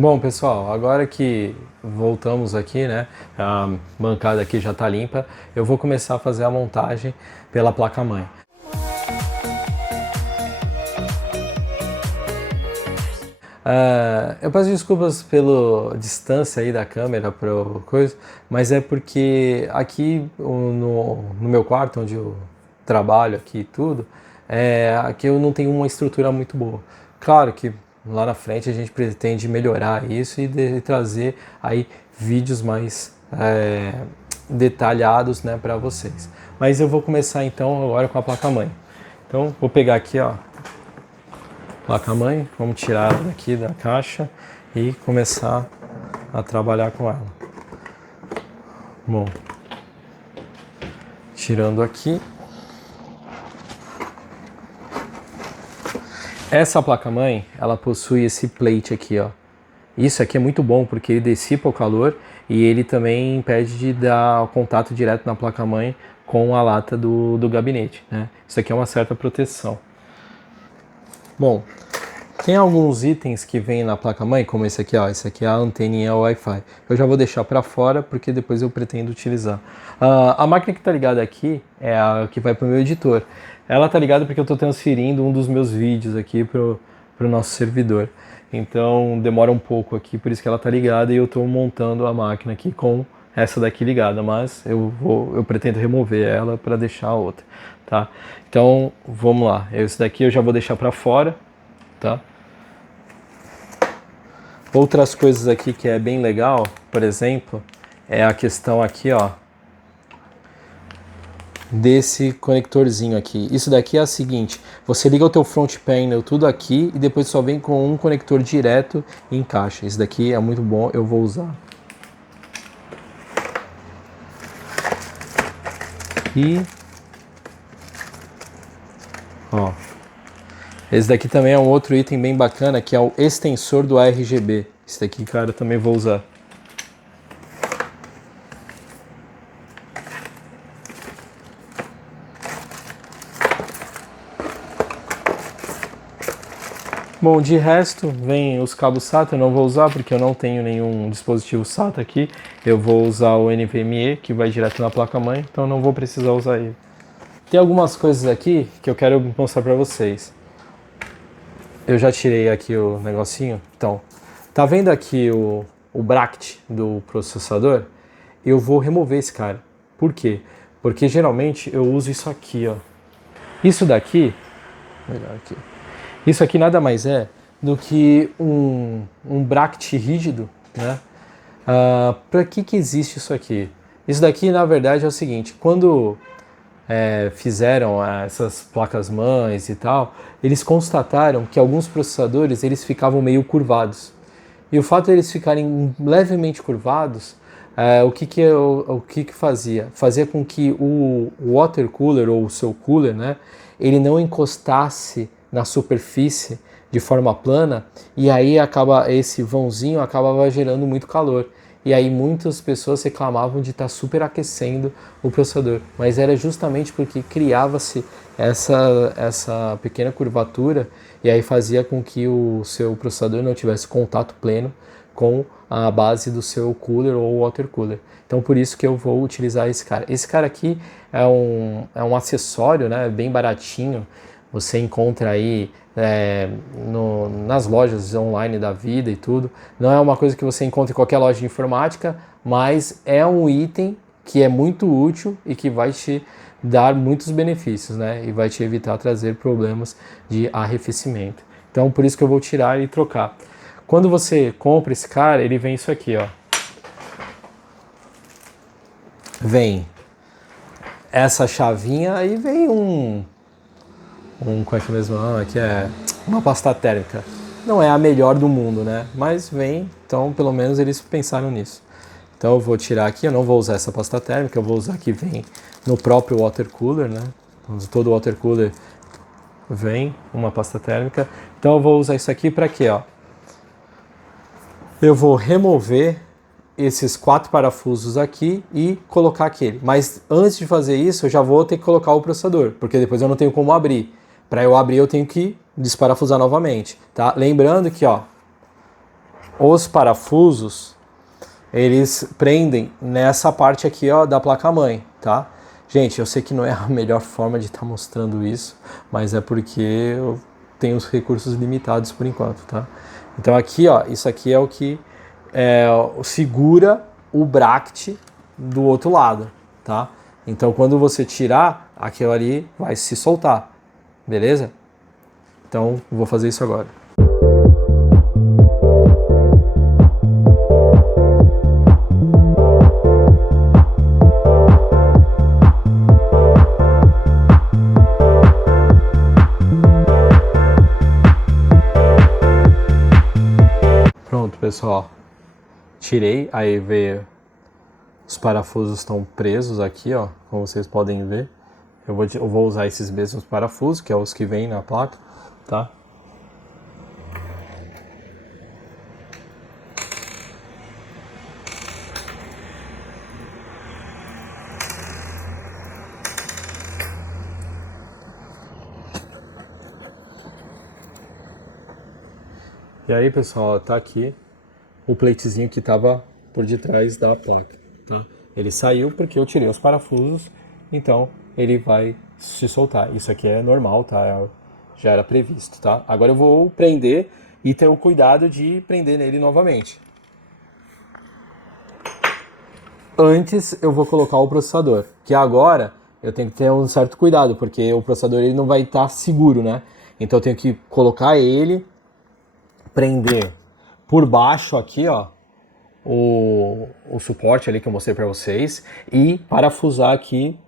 Bom, pessoal, agora que voltamos aqui, né, a bancada aqui já está limpa, eu vou começar a fazer a montagem pela placa-mãe. Eu peço desculpas pela distância aí da câmera para coisa, mas é porque aqui no meu quarto, onde eu trabalho aqui e tudo, aqui eu não tenho uma estrutura muito boa. Claro que lá na frente a gente pretende melhorar isso e trazer aí vídeos mais detalhados, né, para vocês. Mas eu vou começar então agora com a placa-mãe. Então vou pegar aqui, ó, placa-mãe, vamos tirar ela daqui da caixa e começar a trabalhar com ela. Bom, tirando aqui. Essa placa-mãe, ela possui esse plate aqui, ó. Isso aqui é muito bom porque ele dissipa o calor e ele também impede de dar contato direto na placa-mãe com a lata do gabinete, né? Isso aqui é uma certa proteção. Bom, tem alguns itens que vêm na placa-mãe, como esse aqui, ó. Esse aqui é a anteninha Wi-Fi. Eu já vou deixar para fora porque depois eu pretendo utilizar. A máquina que está ligada aqui é a que vai para o meu editor. Ela está ligada porque eu estou transferindo um dos meus vídeos aqui para o nosso servidor. Então demora um pouco aqui, por isso que ela está ligada e eu estou montando a máquina aqui com essa daqui ligada, mas eu pretendo remover ela para deixar a outra, tá? Então vamos lá. Esse daqui eu já vou deixar para fora, tá? Outras coisas aqui que é bem legal, por exemplo, é a questão aqui, ó, desse conectorzinho aqui. Isso daqui é a seguinte: você liga o teu front panel tudo aqui e depois só vem com um conector direto e encaixa. Esse daqui é muito bom, eu vou usar. E ó, esse daqui também é um outro item bem bacana, que é o extensor do ARGB. Esse daqui, cara, eu também vou usar. Bom, de resto, vem os cabos SATA, eu não vou usar porque eu não tenho nenhum dispositivo SATA aqui. Eu vou usar o NVMe, que vai direto na placa-mãe, então não vou precisar usar ele. Tem algumas coisas aqui que eu quero mostrar para vocês. Eu já tirei aqui o negocinho. Então, tá vendo aqui o bracket do processador? Eu vou remover esse cara. Por quê? Porque geralmente eu uso isso aqui, ó. Isso daqui, melhor aqui. Isso aqui nada mais é do que um bracket rígido, né? Para que existe isso aqui? Isso daqui, na verdade, é o seguinte: quando fizeram essas placas-mães e tal, eles constataram que alguns processadores eles ficavam meio curvados. E o fato de eles ficarem levemente curvados, o que fazia? Fazia com que o water cooler ou o seu cooler, né, ele não encostasse na superfície de forma plana, e aí esse vãozinho acabava gerando muito calor. E aí muitas pessoas reclamavam de estar superaquecendo o processador, mas era justamente porque criava-se essa pequena curvatura e aí fazia com que o seu processador não tivesse contato pleno com a base do seu cooler ou water cooler. Então por isso que eu vou utilizar esse cara. Esse cara aqui é um acessório, né, bem baratinho. Você encontra aí nas lojas online da vida e tudo. Não é uma coisa que você encontra em qualquer loja de informática, mas é um item que é muito útil e que vai te dar muitos benefícios, né? E vai te evitar trazer problemas de arrefecimento. Então, por isso que eu vou tirar e trocar. Quando você compra esse cara, ele vem isso aqui, ó. Vem essa chavinha e vem como é que mesmo não, aqui é uma pasta térmica. Não é a melhor do mundo, né? Mas vem, então pelo menos eles pensaram nisso. Então eu vou tirar aqui, eu não vou usar essa pasta térmica, eu vou usar que vem no próprio water cooler, né? Todo water cooler vem uma pasta térmica. Então eu vou usar isso aqui para quê, ó? Eu vou remover esses 4 parafusos aqui e colocar aquele. Mas antes de fazer isso, eu já vou ter que colocar o processador, porque depois eu não tenho como abrir. Para eu abrir, eu tenho que desparafusar novamente, tá? Lembrando que, ó, os parafusos, eles prendem nessa parte aqui, ó, da placa-mãe, tá? Gente, eu sei que não é a melhor forma de estar mostrando isso, mas é porque eu tenho os recursos limitados por enquanto, tá? Então aqui, ó, isso aqui é o que segura o bracket do outro lado, tá? Então quando você tirar, aquilo ali vai se soltar, beleza? Então vou fazer isso agora. Pronto, pessoal. Tirei, aí veio, os parafusos estão presos aqui, ó, como vocês podem ver. Eu vou usar esses mesmos parafusos, que é os que vêm na placa, tá? E aí, pessoal, tá aqui o platezinho que tava por detrás da placa, tá? Ele saiu porque eu tirei os parafusos, então ele vai se soltar. Isso aqui é normal, tá? Já era previsto, tá? Agora eu vou prender e ter o cuidado de prender nele novamente. Antes eu vou colocar o processador, que agora eu tenho que ter um certo cuidado, porque o processador ele não vai estar seguro, né? Então eu tenho que colocar ele, prender por baixo aqui, ó, o suporte ali que eu mostrei para vocês e parafusar aqui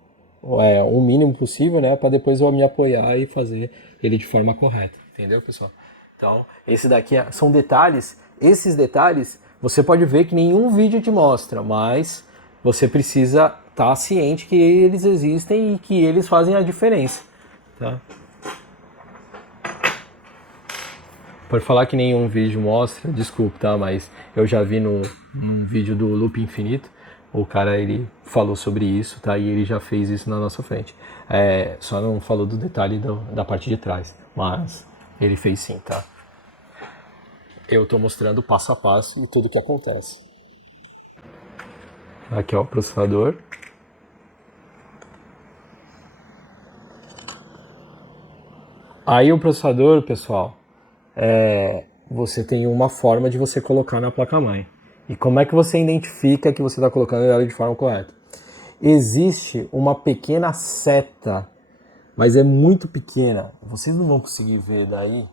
o mínimo possível, né, para depois eu me apoiar e fazer ele de forma correta, entendeu, pessoal? Então, esse daqui são detalhes, esses detalhes você pode ver que nenhum vídeo te mostra, mas você precisa estar ciente que eles existem e que eles fazem a diferença, tá? Por falar que nenhum vídeo mostra, desculpe, tá? Mas eu já vi num vídeo do Loop Infinito, o cara ele falou sobre isso, tá? E ele já fez isso na nossa frente. Só não falou do detalhe da parte de trás, mas ele fez sim, tá? Eu tô mostrando passo a passo e tudo o que acontece. Aqui ó, o processador. Aí o processador, pessoal, você tem uma forma de você colocar na placa-mãe. E como é que você identifica que você está colocando ela de forma correta? Existe uma pequena seta, mas é muito pequena. Vocês não vão conseguir ver daí.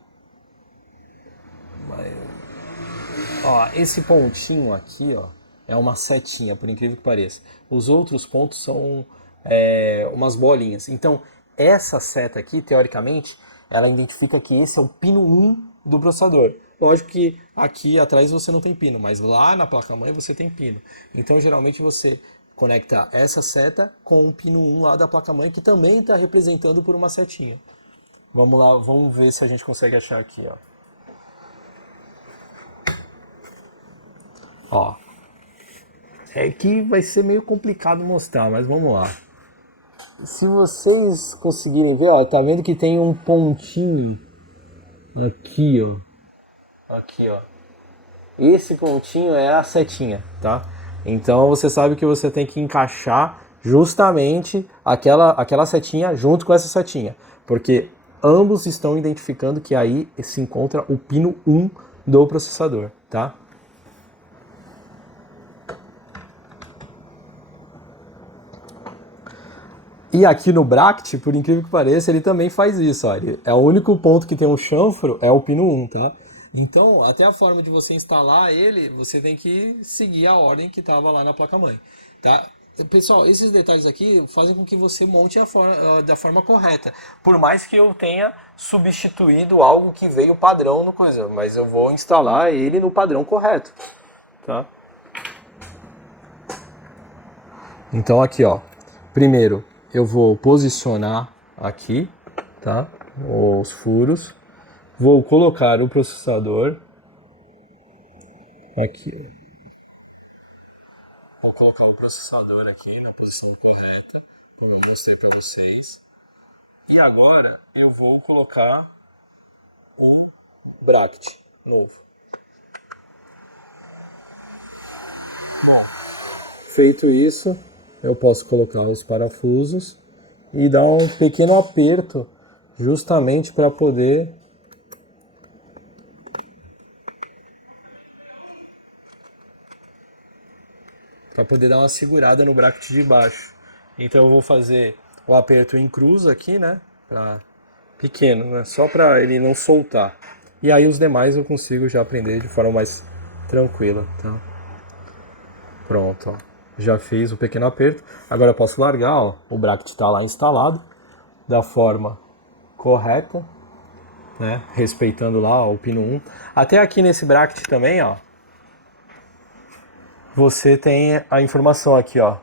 Ó, esse pontinho aqui, ó, é uma setinha, por incrível que pareça. Os outros pontos são umas bolinhas. Então, essa seta aqui, teoricamente, ela identifica que esse é o pino 1 do processador. Lógico que aqui atrás você não tem pino, mas lá na placa-mãe você tem pino. Então, geralmente você conecta essa seta com o pino 1 lá da placa-mãe, que também está representando por uma setinha. Vamos lá, vamos ver se a gente consegue achar aqui, ó. Ó, é que vai ser meio complicado mostrar, mas vamos lá. Se vocês conseguirem ver, ó, tá vendo que tem um pontinho aqui, ó. Aqui, ó. Esse pontinho é a setinha, tá? Então você sabe que você tem que encaixar justamente aquela setinha junto com essa setinha, porque ambos estão identificando que aí se encontra o pino 1 do processador, tá? E aqui no bracket, por incrível que pareça, ele também faz isso. Ó. É o único ponto que tem um chanfro, é o pino 1, tá? Então, até a forma de você instalar ele, você tem que seguir a ordem que estava lá na placa-mãe, tá? Pessoal, esses detalhes aqui fazem com que você monte da forma correta. Por mais que eu tenha substituído algo que veio padrão no coisa, mas eu vou instalar ele no padrão correto, tá? Então aqui, ó. Primeiro, eu vou posicionar aqui, tá? Os furos. Vou colocar o processador aqui. Vou colocar o processador aqui na posição correta, como eu mostrei para vocês. E agora eu vou colocar o bracket novo. Feito isso, eu posso colocar os parafusos e dar um pequeno aperto justamente para poder dar uma segurada no bracket de baixo. Então eu vou fazer o aperto em cruz aqui, né? Pequeno, né? Só para ele não soltar. E aí os demais eu consigo já aprender de forma mais tranquila, tá? Pronto, ó. Já fiz o pequeno aperto. Agora eu posso largar, ó. O bracket está lá instalado da forma correta, né? Respeitando lá ó, o pino 1. Até aqui nesse bracket também, ó. Você tem a informação aqui, ó.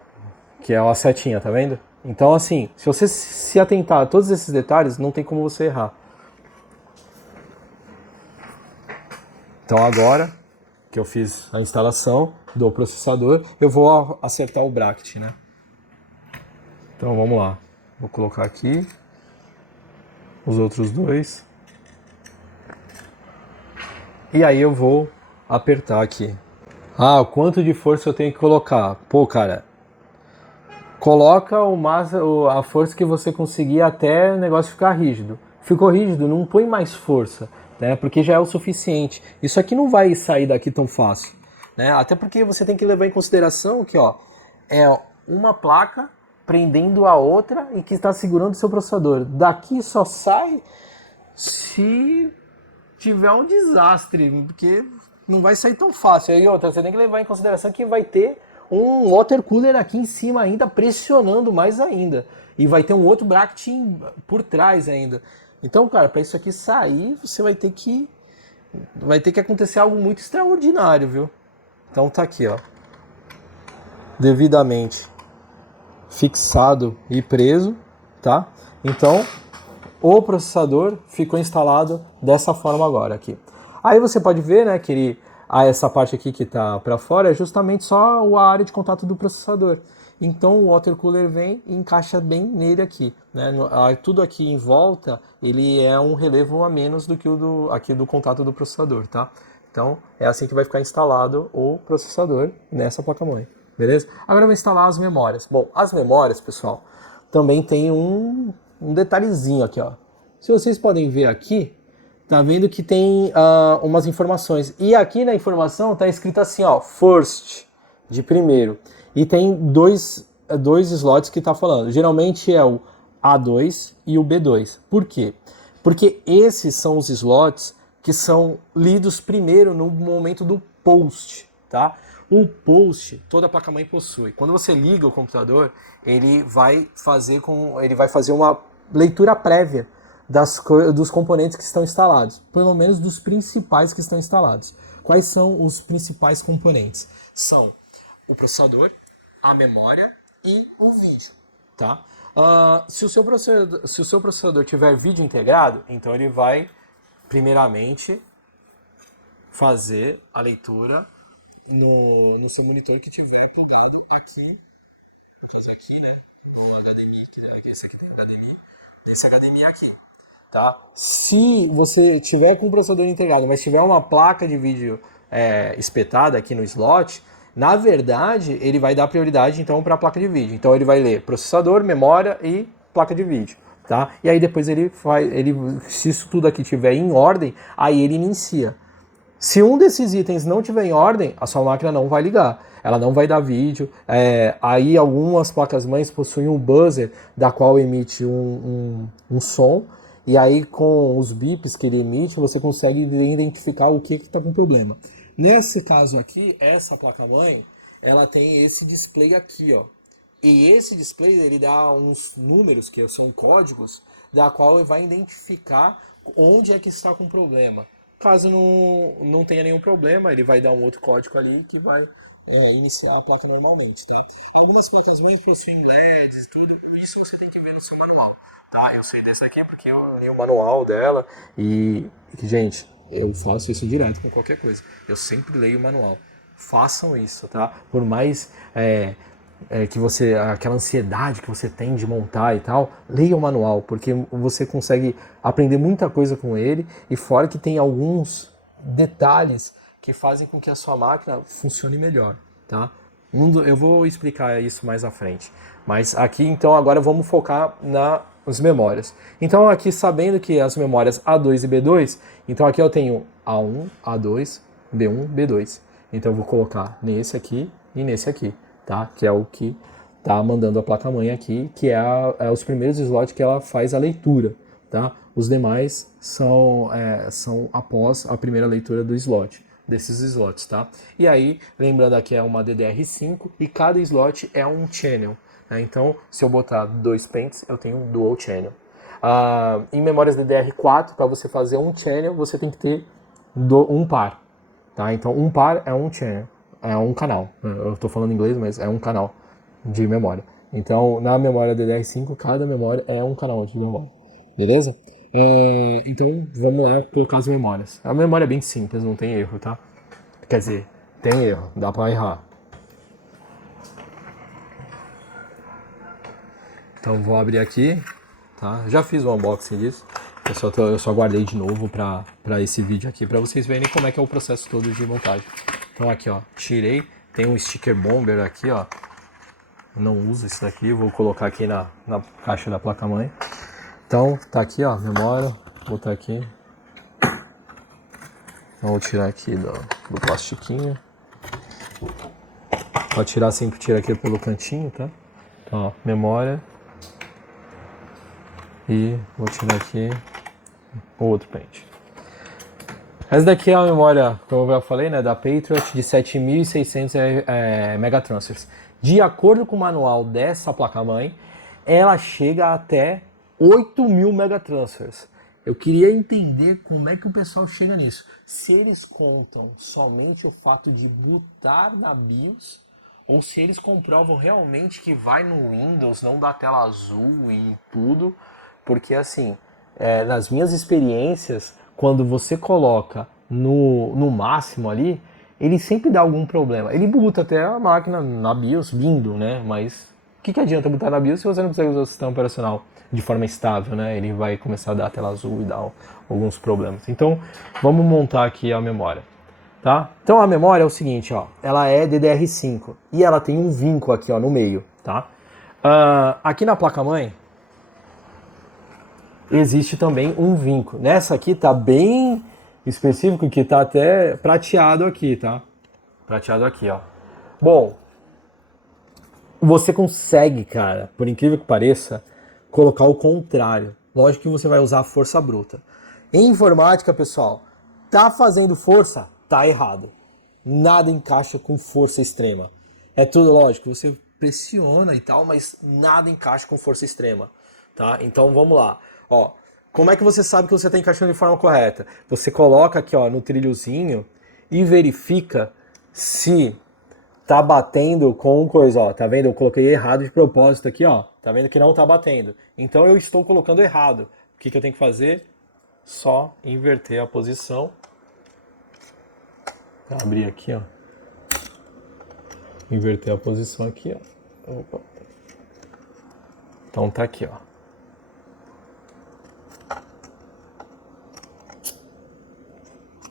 Que é uma setinha, tá vendo? Então, assim, se você se atentar a todos esses detalhes, não tem como você errar. Então agora que eu fiz a instalação do processador, eu vou acertar o bracket, né? Então vamos lá. Vou colocar aqui os outros dois. E aí eu vou apertar aqui. Ah, o quanto de força eu tenho que colocar? Pô, cara, coloca a força que você conseguir até o negócio ficar rígido. Ficou rígido, não põe mais força, né? Porque já é o suficiente. Isso aqui não vai sair daqui tão fácil, né? Até porque você tem que levar em consideração que, ó, é uma placa prendendo a outra e que está segurando o seu processador. Daqui só sai se tiver um desastre, porque não vai sair tão fácil. E outra, você tem que levar em consideração que vai ter um water cooler aqui em cima ainda, pressionando mais ainda. E vai ter um outro bracket por trás ainda. Então, cara, para isso aqui sair, você vai ter que acontecer algo muito extraordinário, viu? Então tá aqui, ó. Devidamente fixado e preso, tá? Então, o processador ficou instalado dessa forma agora aqui. Aí você pode ver, né, que essa parte aqui que está para fora é justamente só a área de contato do processador. Então o water cooler vem e encaixa bem nele aqui, né? Tudo aqui em volta ele é um relevo a menos do que o aqui do contato do processador, tá? Então é assim que vai ficar instalado o processador nessa placa-mãe, beleza? Agora eu vou instalar as memórias. Bom, as memórias, pessoal, também tem um detalhezinho aqui, ó. Se vocês podem ver aqui, tá vendo que tem umas informações. E aqui na informação tá escrito assim, ó, first, de primeiro. E tem dois slots que tá falando. Geralmente é o A2 e o B2. Por quê? Porque esses são os slots que são lidos primeiro no momento do post, tá? O post, toda placa-mãe possui. Quando você liga o computador, ele vai fazer uma leitura prévia dos componentes que estão instalados, pelo menos dos principais que estão instalados. Quais são os principais componentes? São o processador, a memória e o vídeo, tá? Se o seu processador tiver vídeo integrado, então ele vai primeiramente fazer a leitura no seu monitor que tiver plugado aqui, esse aqui, né? Um HDMI, esse aqui tem HDMI, esse HDMI aqui, tá? Se você tiver com o processador integrado, mas tiver uma placa de vídeo espetada aqui no slot, na verdade ele vai dar prioridade então para a placa de vídeo. Então ele vai ler processador, memória e placa de vídeo, tá? E aí depois se isso tudo aqui tiver em ordem, aí ele inicia. Se um desses itens não tiver em ordem, a sua máquina não vai ligar, ela não vai dar vídeo. Aí algumas placas-mães possuem um buzzer da qual emite um som, e aí com os bips que ele emite, você consegue identificar o que está com problema. Nesse caso aqui, essa placa-mãe, ela tem esse display aqui, ó. E esse display ele dá uns números, que são códigos, da qual ele vai identificar onde é que está com problema. Caso não tenha nenhum problema, ele vai dar um outro código ali que vai iniciar a placa normalmente, tá? Algumas placas mães possuem LEDs e tudo, isso você tem que ver no seu manual, tá? Eu sei dessa aqui porque eu li o manual dela e, gente, eu faço isso direto com qualquer coisa. Eu sempre leio o manual. Façam isso, tá? Por mais que aquela ansiedade que você tem de montar e tal, leia o manual, porque você consegue aprender muita coisa com ele, e fora que tem alguns detalhes que fazem com que a sua máquina funcione melhor, tá? Eu vou explicar isso mais à frente. Mas aqui, então, agora vamos focar nas memórias. Então, aqui, sabendo que as memórias A2 e B2, então aqui eu tenho A1, A2, B1, B2. Então, eu vou colocar nesse aqui e nesse aqui, tá? Que é o que tá mandando a placa-mãe aqui, que é os primeiros slots que ela faz a leitura, tá? Os demais são após a primeira leitura do slot, desses slots, tá? E aí, lembrando aqui é uma DDR5 e cada slot é um channel, né? Então, se eu botar 2 pentes, eu tenho um dual channel. Em memórias DDR4, para você fazer um channel, você tem que ter um par, tá? Então, um par é um channel, é um canal. Eu estou falando inglês, mas é um canal de memória. Então, na memória DDR5, cada memória é um canal de memória. Beleza? Então, vamos lá colocar as memórias. A memória é bem simples, não tem erro, tá? Quer dizer, tem erro, dá pra errar. Então, vou abrir aqui, tá? Já fiz o unboxing disso. Eu só guardei de novo pra esse vídeo aqui, pra vocês verem como é que é o processo todo de montagem. Então, aqui, ó, tirei. Tem um sticker bomber aqui, ó. Eu não uso esse daqui, vou colocar aqui na caixa da placa-mãe. Então, tá aqui, ó, memória, vou botar aqui. Então, vou tirar aqui do plastiquinho. Pode tirar sempre, tira aqui pelo cantinho, tá? Então, ó, memória. E vou tirar aqui o outro pente. Essa daqui é a memória, como eu já falei, né, da Patriot, de 7.600 megatransfers. De acordo com o manual dessa placa-mãe, ela chega até 8.000 megatransfers. Eu queria entender como é que o pessoal chega nisso. Se eles contam somente o fato de botar na BIOS, ou se eles comprovam realmente que vai no Windows, não dá tela azul e tudo. Porque assim, nas minhas experiências, quando você coloca no máximo ali, ele sempre dá algum problema. Ele boota até a máquina na BIOS, lindo, né? Mas o que adianta botar na BIOS se você não consegue usar o sistema operacional de forma estável, né? Ele vai começar a dar a tela azul e dar alguns problemas. Então, vamos montar aqui a memória, tá? Então, a memória é o seguinte, ó. Ela é DDR5 e ela tem um vinco aqui, ó, no meio, tá? Aqui na placa-mãe, existe também um vinco. Nessa aqui tá bem específico, que tá até prateado aqui, tá? Prateado aqui, ó. Bom, você consegue, cara, por incrível que pareça, colocar o contrário. Lógico que você vai usar a força bruta. Em informática, pessoal, tá fazendo força? Tá errado. Nada encaixa com força extrema. É tudo lógico, você pressiona e tal, mas nada encaixa com força extrema, tá? Então vamos lá. Ó, como é que você sabe que você está encaixando de forma correta? Você coloca aqui, ó, no trilhozinho e verifica se tá batendo com coisa, ó. Tá vendo? Eu coloquei errado de propósito aqui, ó. Tá vendo que não tá batendo. Então eu estou colocando errado. O que eu tenho que fazer? Só inverter a posição. Vou abrir aqui, ó. Inverter a posição aqui, ó. Opa. Então tá aqui, ó.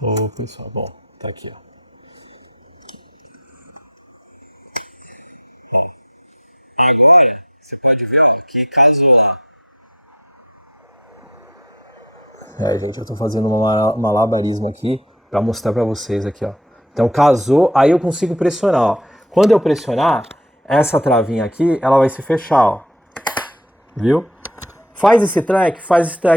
Ô, pessoal, bom, tá aqui, ó. Agora, você pode ver, ó, que caso... gente, eu tô fazendo um malabarismo aqui pra mostrar pra vocês aqui, ó. Então casou, aí eu consigo pressionar, ó. Quando eu pressionar, essa travinha aqui, ela vai se fechar, ó. Viu? Faz esse track,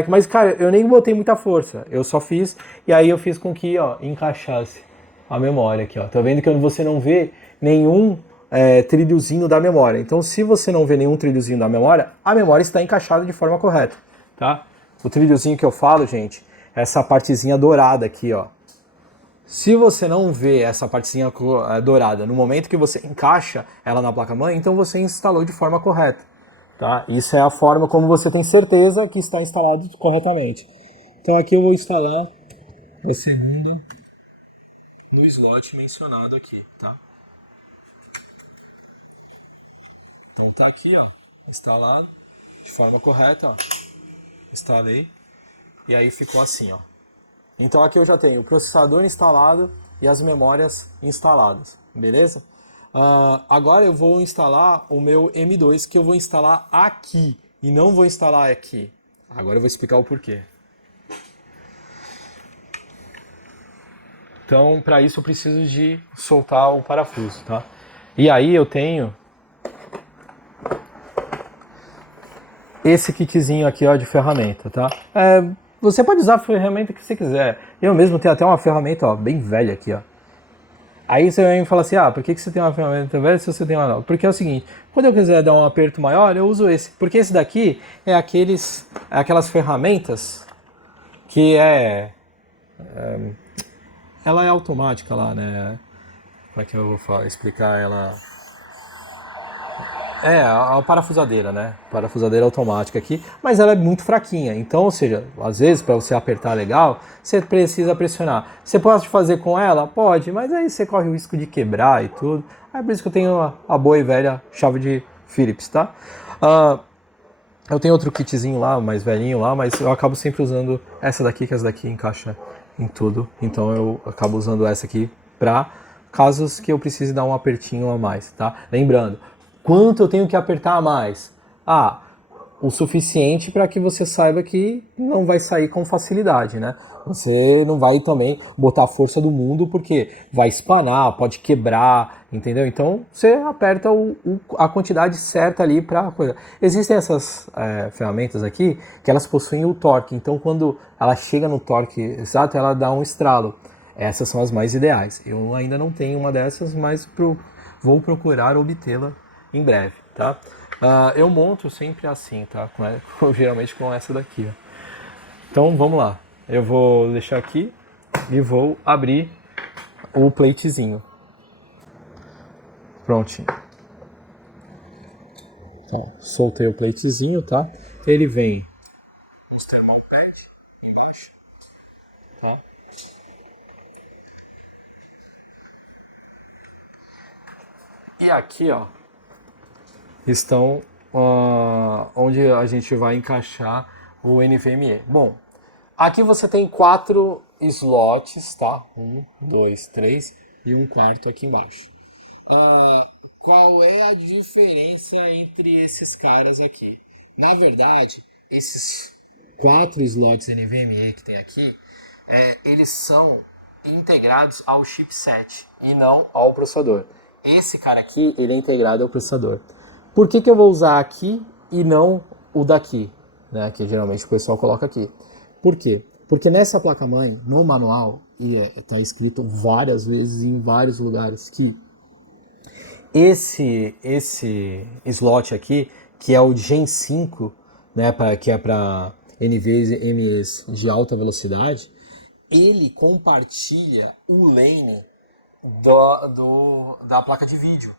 mas cara, eu nem botei muita força, eu só fiz, e aí eu fiz com que, ó, encaixasse a memória aqui, ó. Tá vendo que você não vê nenhum trilhozinho da memória. Então, se você não vê nenhum trilhozinho da memória, a memória está encaixada de forma correta, tá? O trilhozinho que eu falo, gente, é essa partezinha dourada aqui, ó. Se você não vê essa partezinha dourada no momento que você encaixa ela na placa-mãe, então você instalou de forma correta. Tá? Isso é a forma como você tem certeza que está instalado corretamente. Então aqui eu vou instalar o segundo no slot mencionado aqui, tá? Então tá aqui, ó, instalado de forma correta, ó. Instalei e aí ficou assim, ó. Então aqui eu já tenho o processador instalado e as memórias instaladas, beleza? Agora eu vou instalar o meu M2, que eu vou instalar aqui e não vou instalar aqui. Agora eu vou explicar o porquê. Então, para isso eu preciso de soltar o parafuso, tá? E aí eu tenho esse kitzinho aqui, ó, de ferramenta, tá? Você pode usar a ferramenta que você quiser. Eu mesmo tenho até uma ferramenta, ó, bem velha aqui, ó. Aí você vem e fala assim, por que você tem uma ferramenta velha se você tem uma nova? Porque é o seguinte, quando eu quiser dar um aperto maior, eu uso esse. Porque esse daqui é aquelas ferramentas que ela é automática lá, né? Como é que eu vou explicar ela? A parafusadeira, né? Parafusadeira automática aqui, mas ela é muito fraquinha. Então, ou seja, às vezes para você apertar legal, você precisa pressionar. Você pode fazer com ela? Pode, mas aí você corre o risco de quebrar e tudo. Aí por isso que eu tenho a boa e velha chave de Phillips, tá? Eu tenho outro kitzinho lá, mais velhinho lá, mas eu acabo sempre usando essa daqui, que essa daqui encaixa em tudo. Então eu acabo usando essa aqui para casos que eu precise dar um apertinho a mais, tá? Lembrando, quanto eu tenho que apertar a mais? O suficiente para que você saiba que não vai sair com facilidade, né? Você não vai também botar a força do mundo porque vai espanar, pode quebrar, entendeu? Então você aperta a quantidade certa ali para coisa. Existem essas ferramentas aqui que elas possuem o torque, então quando ela chega no torque exato, ela dá um estralo. Essas são as mais ideais. Eu ainda não tenho uma dessas, mas vou procurar obtê-la em breve, tá? Eu monto sempre assim, tá? Geralmente com essa daqui, ó. Então vamos lá. Eu vou deixar aqui e vou abrir o platezinho. Prontinho. Então, soltei o platezinho, tá? Ele vem os termopads embaixo, tá? E aqui, ó, estão onde a gente vai encaixar o NVMe. Bom, aqui você tem 4 slots, tá? 1, 2, 3 e um quarto aqui embaixo. Qual é a diferença entre esses caras aqui? Na verdade, esses 4 slots NVMe que tem aqui, eles são integrados ao chipset e não ao processador. Esse cara aqui, ele é integrado ao processador. Por que eu vou usar aqui e não o daqui, né? Que geralmente o pessoal coloca aqui. Por quê? Porque nessa placa-mãe, no manual, e está escrito várias vezes em vários lugares que esse slot aqui, que é o Gen 5, né, que é para NVMe's de alta velocidade, ele compartilha o lane da placa de vídeo.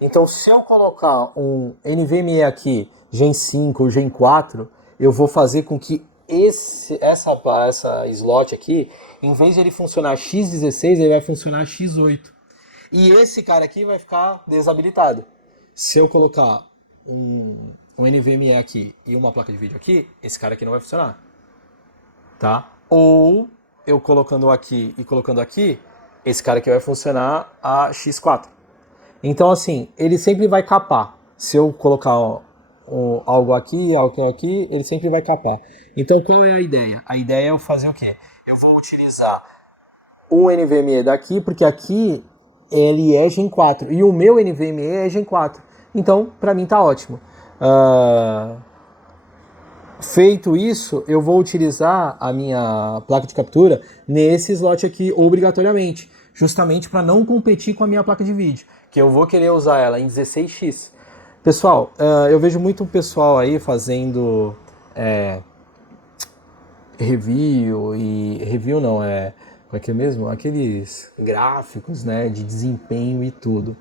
Então, se eu colocar um NVMe aqui, Gen 5 ou Gen 4, eu vou fazer com que essa slot aqui, em vez de ele funcionar x16, ele vai funcionar x8. E esse cara aqui vai ficar desabilitado. Se eu colocar um NVMe aqui e uma placa de vídeo aqui, esse cara aqui não vai funcionar. Tá? Ou eu colocando aqui e colocando aqui, esse cara aqui vai funcionar a x4. Então, assim, ele sempre vai capar. Se eu colocar algo aqui, ele sempre vai capar. Então, qual é a ideia? A ideia é eu fazer o quê? Eu vou utilizar um NVMe daqui, porque aqui ele é Gen 4 e o meu NVMe é Gen 4. Então, para mim tá ótimo. Feito isso, eu vou utilizar a minha placa de captura nesse slot aqui obrigatoriamente, justamente para não competir com a minha placa de vídeo, que eu vou querer usar ela em 16x. Pessoal, eu vejo muito pessoal aí fazendo review não, como é que é mesmo? Aqueles gráficos, né, de desempenho e tudo.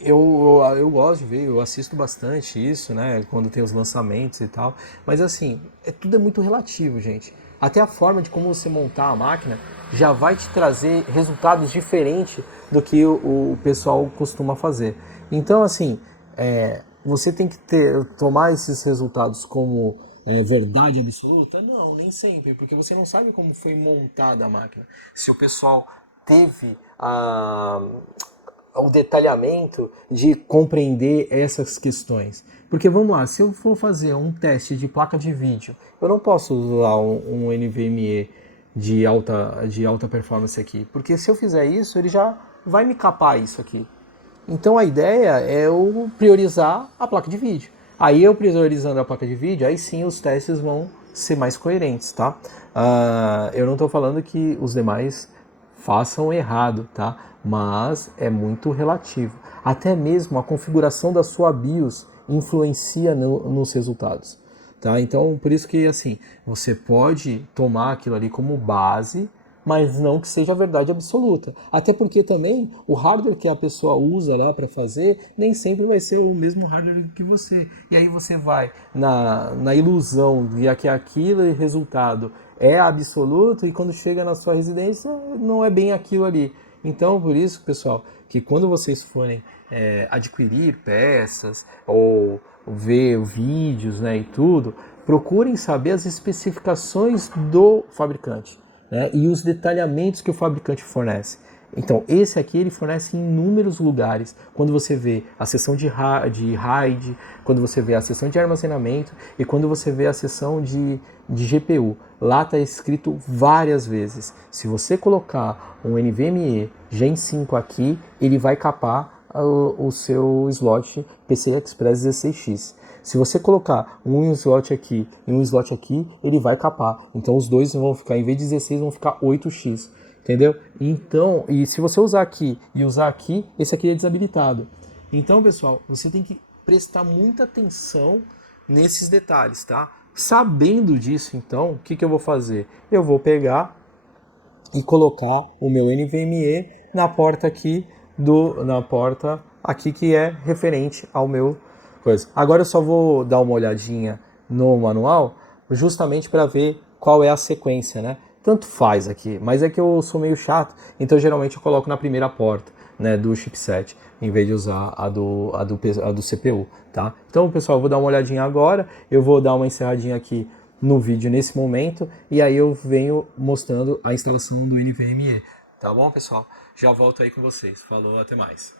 Eu gosto de ver, eu assisto bastante isso, né, quando tem os lançamentos e tal, mas assim, tudo é muito relativo, gente. Até a forma de como você montar a máquina já vai te trazer resultados diferentes do que o pessoal costuma fazer. Então, assim, você tem que tomar esses resultados como verdade absoluta? Não, nem sempre, porque você não sabe como foi montada a máquina. Se o pessoal teve o detalhamento de compreender essas questões. Porque vamos lá, se eu for fazer um teste de placa de vídeo, eu não posso usar um NVMe de alta performance aqui, porque se eu fizer isso, ele já vai me capar isso aqui. Então a ideia é eu priorizar a placa de vídeo. Aí eu priorizando a placa de vídeo, aí sim os testes vão ser mais coerentes, tá? Eu não estou falando que os demais façam errado, tá? Mas é muito relativo. Até mesmo a configuração da sua BIOS influencia nos resultados, tá? Então, por isso que, assim, você pode tomar aquilo ali como base, mas não que seja a verdade absoluta. Até porque também o hardware que a pessoa usa lá para fazer nem sempre vai ser o mesmo hardware que você. E aí você vai na ilusão de que aquilo resultado é absoluto e quando chega na sua residência não é bem aquilo ali. Então, por isso, pessoal, que quando vocês forem adquirir peças ou ver vídeos, né, e tudo, procurem saber as especificações do fabricante, né, e os detalhamentos que o fabricante fornece. Então, esse aqui ele fornece em inúmeros lugares. Quando você vê a seção de RAID, quando você vê a seção de armazenamento e quando você vê a seção de GPU, lá está escrito várias vezes. Se você colocar um NVMe Gen 5 aqui, ele vai capar o seu slot PCI Express 16X. Se você colocar um slot aqui e um slot aqui, ele vai capar. Então os dois vão ficar, em vez de 16, vão ficar 8X. Entendeu? Então, e se você usar aqui e usar aqui, esse aqui é desabilitado. Então, pessoal, você tem que prestar muita atenção nesses detalhes, tá? Sabendo disso, então, o que eu vou fazer? Eu vou pegar e colocar o meu NVMe na porta aqui que é referente ao meu coisa. Agora eu só vou dar uma olhadinha no manual, justamente para ver qual é a sequência, né? Tanto faz aqui, mas é que eu sou meio chato, então geralmente eu coloco na primeira porta, né, do chipset, em vez de usar a do CPU, tá? Então, pessoal, eu vou dar uma olhadinha agora, eu vou dar uma encerradinha aqui no vídeo nesse momento, e aí eu venho mostrando a instalação do NVMe. Tá bom, pessoal? Já volto aí com vocês. Falou, até mais.